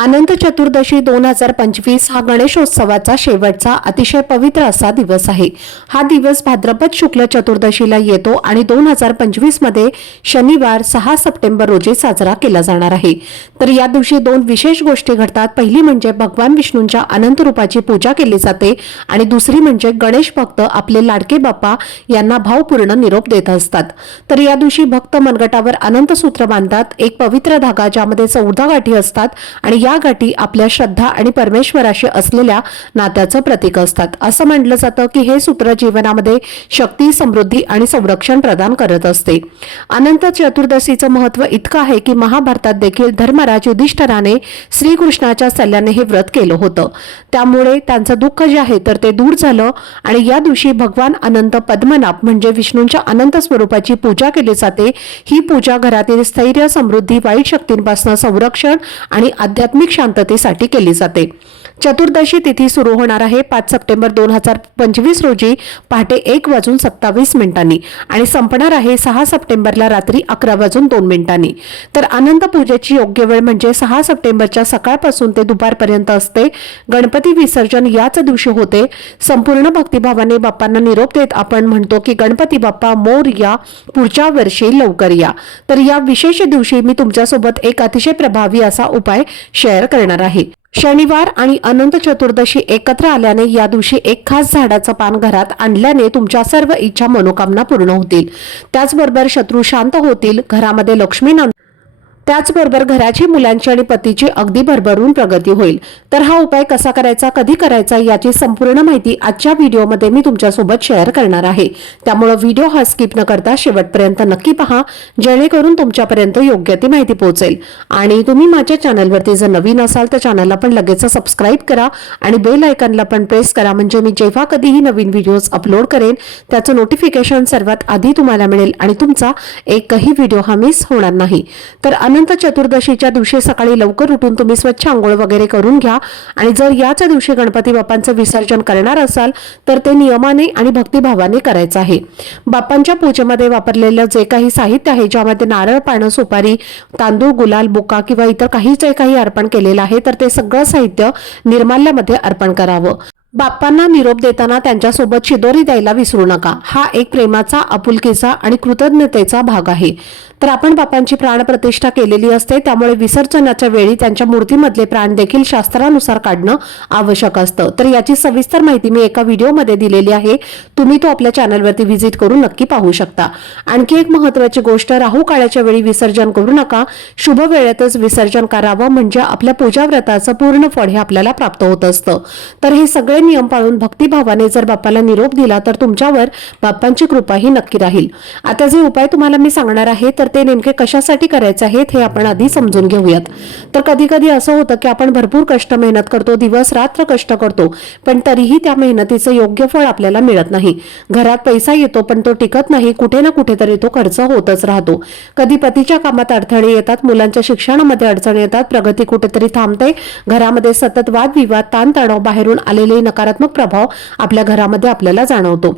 अनंत चतुर्दशी दोन हजार पंचवीस हा गणेशोत्सवाचा शेवटचा अतिशय पवित्र असा दिवस आहे. हा दिवस भाद्रपद शुक्ल चतुर्दशीला येतो आणि दोन हजार पंचवीसमध्ये शनिवार सहा सप्टेंबर रोजी साजरा केला जाणार आहे. तर या दिवशी दोन विशेष गोष्टी घडतात. पहिली म्हणजे भगवान विष्णूंच्या अनंत रूपाची पूजा केली जाते आणि दुसरी म्हणजे गणेश भक्त आपले लाडके बाप्पा यांना भावपूर्ण निरोप देत असतात. तर या दिवशी भक्त मनगटावर अनंत सूत्र बांधतात. एक पवित्र धागा ज्यामध्ये चौदा गाठी असतात आणि या गाठी आपल्या श्रद्धा आणि परमेश्वराशी असलेल्या नात्याचं प्रतीक असतात. असं म्हटलं जातं की हे सूत्र जीवनामध्ये शक्ती समृद्धी आणि संरक्षण प्रदान करत असते. अनंत चतुर्दशीचं महत्त्व इतकं आहे की महाभारतात देखील धर्मराज युधिष्ठराने श्रीकृष्णाच्या सल्ल्याने हे व्रत केलं होतं. त्यामुळे त्यांचं दुःख जे आहे तर ते दूर झालं आणि या दिवशी भगवान अनंत पद्मनाभ म्हणजे विष्णूंच्या अनंत स्वरूपाची पूजा केली जाते. ही पूजा घरातील स्थैर्य समृद्धी वाईट शक्तींपासून संरक्षण आणि आध्यात्मिक आध्यात्मिक शांततेसाठी केली जाते. चतुर्दशी तिथी सुरू होणार आहे. पाच सप्टेंबर दोन हजार पंचवीस रोजी पहाटे एक वाजून सत्तावीस मिनिटांनी आणि संपणार आहे सहा सप्टेंबरला रात्री अकरा वाजून दोन मिनिटांनी. तर अनंत पूजेची योग्य वेळ म्हणजे सहा सप्टेंबरच्या सकाळपासून ते दुपारपर्यंत असते. गणपती विसर्जन याच दिवशी होते. संपूर्ण भक्तिभावाने बाप्पांना निरोप देत आपण म्हणतो की गणपती बाप्पा मोर या पुढच्या वर्षी लवकर या. तर या विशेष दिवशी मी तुमच्यासोबत एक अतिशय प्रभावी असा उपाय शेअर करणार आहे. शनिवार आणि अनंत चतुर्दशी एकत्र आल्याने या दिवशी एक खास झाडाचं पान घरात आणल्याने तुमच्या सर्व इच्छा मनोकामना पूर्ण होतील. त्याचबरोबर शत्रू शांत होतील. घरामध्ये लक्ष्मी त्याचबरोबर घराची मुलांची आणि पतीची अगदी भरभरून प्रगती होईल. तर हा उपाय कसा करायचा कधी करायचा याची संपूर्ण माहिती आजच्या व्हिडिओमध्ये मी तुमच्यासोबत शेअर करणार आहे. त्यामुळे व्हिडिओ हा स्किप न करता शेवटपर्यंत नक्की पहा जेणेकरून तुमच्यापर्यंत योग्य ती माहिती पोहोचेल. आणि तुम्ही माझ्या चॅनलवरती जर नवीन असाल तर चॅनलला पण लगेच सबस्क्राईब करा आणि बेल आयकनला पण प्रेस करा. म्हणजे मी जेव्हा कधीही नवीन व्हिडिओज अपलोड करेन त्याचं नोटिफिकेशन सर्वात आधी तुम्हाला मिळेल आणि तुमचा एकही व्हिडिओ हा मिस होणार नाही. तर अनंत चतुर्दशीच्या दिवशी सकाळी लवकर उठून तुम्ही स्वच्छ आंघोळ वगैरे करून घ्या. आणि जर याच दिवशी गणपती बाप्पांचं विसर्जन करणार असाल तर ते नियमाने आणि भक्तिभावाने करायचं आहे. बाप्पांच्या पूजेमध्ये वापरलेलं जे काही साहित्य आहे ज्यामध्ये नारळ पानं सुपारी तांदूळ गुलाल बुका किंवा इतर काही जे काही अर्पण केलेलं आहे तर ते सगळं साहित्य निर्माल्यामध्ये अर्पण करावं. बाप्पांना निरोप देताना त्यांच्यासोबत शिदोरी द्यायला विसरू नका. हा एक प्रेमाचा आपुलकीचा आणि कृतज्ञतेचा भाग आहे. तर आपण बापांची प्राणप्रतिष्ठा केलेली असते त्यामुळे विसर्जनाच्या वेळी त्यांच्या मूर्तीमधले प्राण देखील शास्त्रानुसार काढणं आवश्यक असतं. तर याची सविस्तर माहिती मी एका व्हिडिओमध्ये दिलेली आहे. तुम्ही तो आपल्या चॅनलवरती व्हिजिट करून नक्की पाहू शकता. आणखी एक महत्वाची गोष्ट राहू काळाच्या वेळी विसर्जन करू नका. शुभ वेळेतच विसर्जन करावं म्हणजे आपल्या पूजा व्रताचं पूर्ण फळ हे आपल्याला प्राप्त होत असतं. तर हे सगळे नियम पाळून भक्तिभावाने जर बाप्पाला निरोप दिला तर तुमच्यावर बाप्पांची कृपा ही नक्की राहील. आता जे उपाय तुम्हाला मी सांगणार आहे तर ते नेमके कशासाठी करायचे आहेत हे आपण आधी समजून घेऊयात. तर कधी कधी असं होतं की आपण भरपूर कष्ट मेहनत करतो दिवस रात्र कष्ट करतो पण तरीही त्या मेहनतीचं योग्य फळ आपल्याला मिळत नाही. घरात पैसा येतो पण तो टिकत नाही कुठे ना कुठेतरी तो खर्च होतच राहतो. कधी पतीच्या कामात अडथळे येतात मुलांच्या शिक्षणामध्ये अडचणी येतात प्रगती कुठेतरी थांबते घरामध्ये सतत वादविवाद ताणतणाव बाहेरून आलेले नकारात्मक प्रभाव आपल्या घरामध्ये आपल्याला जाणवतो.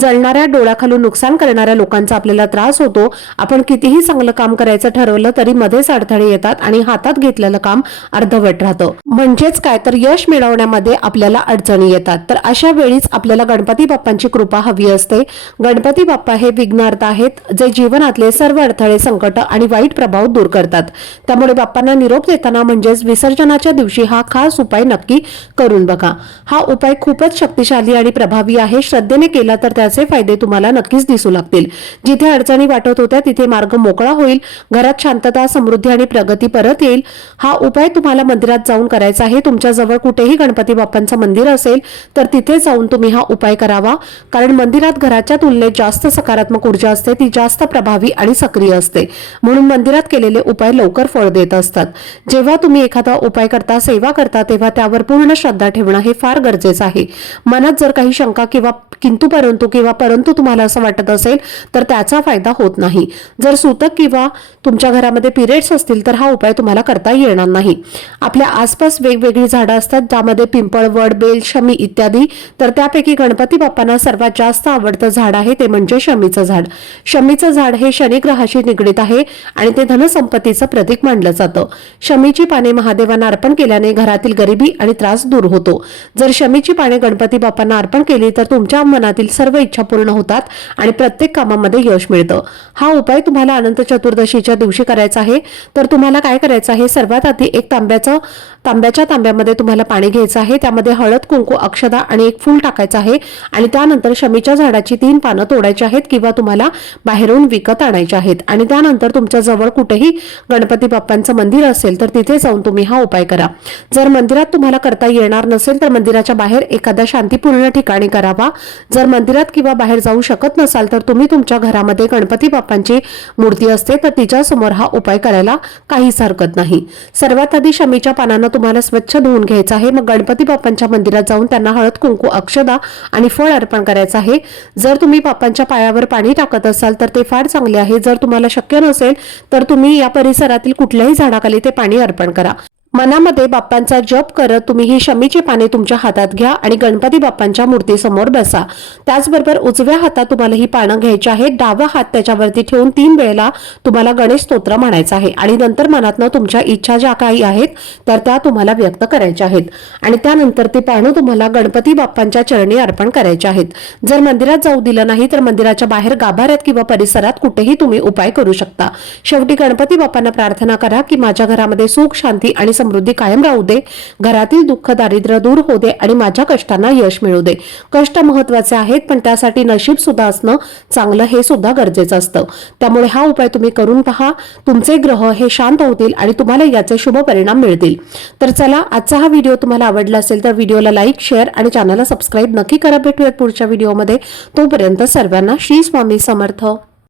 जळणाऱ्या डोळ्याखालून नुकसान करणाऱ्या लोकांचा आपल्याला त्रास होतो. आपण कितीही चांगलं काम करायचं ठरवलं तरी मध्येच अडथळे येतात आणि हातात घेतलेलं काम अर्धवट राहतं. म्हणजेच काय? तर यश मिळवण्यामध्ये आपल्याला अडचणी येतात. तर अशा वेळीच आपल्याला गणपती बाप्पांची कृपा हवी असते. गणपती बाप्पा हे विघ्नार्थ आहेत जे जीवनातले सर्व अडथळे संकट आणि वाईट प्रभाव दूर करतात. त्यामुळे बाप्पांना निरोप देताना म्हणजेच विसर्जनाच्या दिवशी हा खास उपाय नक्की करून बघा. हा उपाय खूपच शक्तिशाली आणि प्रभावी आहे. श्रद्धेने केला तर त्याचे फायदे तुम्हाला नक्कीच दिसू लागतील. जिथे अडचणी वाटत होत्या तिथे मार्ग मोकळा होईल घरात शांतता समृद्धी आणि प्रगती परत येईल हा उपाय तुम्हाला मंदिरात जाऊन करायचा आहे. तुमच्या जवळ कुठेही गणपती बाप्पांचं मंदिर असेल तर तिथे जाऊन तुम्ही हा उपाय करावा. कारण मंदिरात घराच्या तुलनेत जास्त सकारात्मक ऊर्जा असते ती जास्त प्रभावी आणि सक्रिय असते. म्हणून मंदिरात केलेले उपाय लवकर फळ देत असतात. जेव्हा तुम्ही एखादा उपाय करता सेवा करता तेव्हा त्यावर पूर्ण श्रद्धा ठेवणं हे फार गरजेचं आहे. मनात जर काही शंका किंवा किंतु परंतु किंवा परंतु तुम्हाला असं वाटत असेल तर त्याचा फायदा होत नाही. जर सूतक किंवा तुमच्या घरामध्ये पिरियड्स असतील तर हा उपाय तुम्हाला करता येणार नाही. आपल्या आसपास वेगवेगळी झाडं असतात ज्यामध्ये पिंपळ वड बेल शमी इत्यादी. तर त्यापैकी गणपती बाप्पांना सर्वात जास्त आवडतं झाड आहे ते म्हणजे शमीचं झाड. शमीचं झाड हे शनिग्रहाशी निगडीत आहे आणि ते धनसंपत्तीचं प्रतीक मानलं जातं. शमीची पाने महादेवांना अर्पण केल्याने घरातील गरिबी आणि त्रास दूर होतो. जर शमीची पाने गणपती बाप्पांना अर्पण केली तर तुमच्या मनातील सर्व इच्छा पूर्ण होतात आणि प्रत्येक कामामध्ये यश मिळतं. हा उपाय तुम्हाला अनंत चतुर्दशीच्या दिवशी करायचं आहे. तर तुम्हाला काय करायचं आहे? सर्वात आधी एक तांब्याचं तांब्याच्या तांब्यामध्ये तुम्हाला पाणी घ्यायचं आहे. त्यामध्ये हळद कुंकू अक्षदा आणि एक फूल टाकायचं आहे. आणि त्यानंतर शमीच्या झाडाची तीन पानं तोडायची आहेत किंवा तुम्हाला बाहेरून विकत आणायची आहेत. आणि त्यानंतर तुमच्या जवळ कुठेही गणपती बाप्पांचं मंदिर असेल तर तिथे जाऊन तुम्ही हा उपाय करा. जर मंदिरात तुम्हाला करता येणार नसेल तर मंदिराच्या बाहेर एखाद्या शांतीपूर्ण ठिकाणी करावा. जर मंदिरात किंवा बाहेर जाऊ शकत नसाल तर तुम्ही तुमच्या घरामध्ये गणपती बाप्पांची मूर्ती असते तर तिच्या समोर हा उपाय करायला काहीच हरकत नाही. सर्वात आधी शमीच्या पानानं तुम्हाला स्वच्छ धुवून घ्यायचं आहे. मग गणपती बाप्पांच्या मंदिरात जाऊन त्यांना हळद कुंकू अक्षदा आणि फळ अर्पण करायचं आहे. जर तुम्ही बाप्पांच्या पायावर पाणी टाकत असाल तर ते फार चांगले आहे. जर तुम्हाला शक्य नसेल तर तुम्ही या परिसरातील कुठल्याही झाडाखाली ते पाणी अर्पण करा. मनामध्ये बाप्पांचा जप करत तुम्ही ही शमीची पाने तुमच्या हातात घ्या आणि गणपती बाप्पांच्या मूर्तीसमोर बसा. त्याचबरोबर उजव्या हातात तुम्हाला ही पानं घ्यायची आहेत. डावा हात त्याच्यावरती ठेवून तीन वेळेला तुम्हाला गणेश स्तोत्र म्हणायचं आहे. आणि नंतर मनातनं तुमच्या इच्छा ज्या काही आहेत तर त्या तुम्हाला व्यक्त करायच्या आहेत. आणि त्यानंतर ते पानं तुम्हाला गणपती बाप्पांच्या चरणी अर्पण करायचे आहेत. जर मंदिरात जाऊ दिलं नाही तर मंदिराच्या बाहेर गाभाऱ्यात किंवा परिसरात कुठेही तुम्ही उपाय करू शकता. शेवटी गणपती बाप्पांना प्रार्थना करा की माझ्या घरामध्ये सुख शांती आणि समृद्धी कायम राहू दे घरातील दुःख दारिद्र्य दूर होऊ दे आणि माझ्या कष्टांना यश मिळू दे. कष्ट महत्त्वाचे आहेत पण त्यासाठी नशीब सुद्धा असणं चांगलं हे सुद्धा गरजेचं असतं. त्यामुळे हा उपाय तुम्ही करून पहा. तुमचे ग्रह हे शांत होतील आणि तुम्हाला याचे शुभ परिणाम मिळतील. तर चला आजचा हा व्हिडिओ तुम्हाला आवडला असेल तर व्हिडिओला लाईक शेअर आणि चॅनलला सबस्क्राईब नक्की करा. भेटूयात पुढच्या व्हिडिओमध्ये. तोपर्यंत सर्वांना श्री स्वामी समर्थ.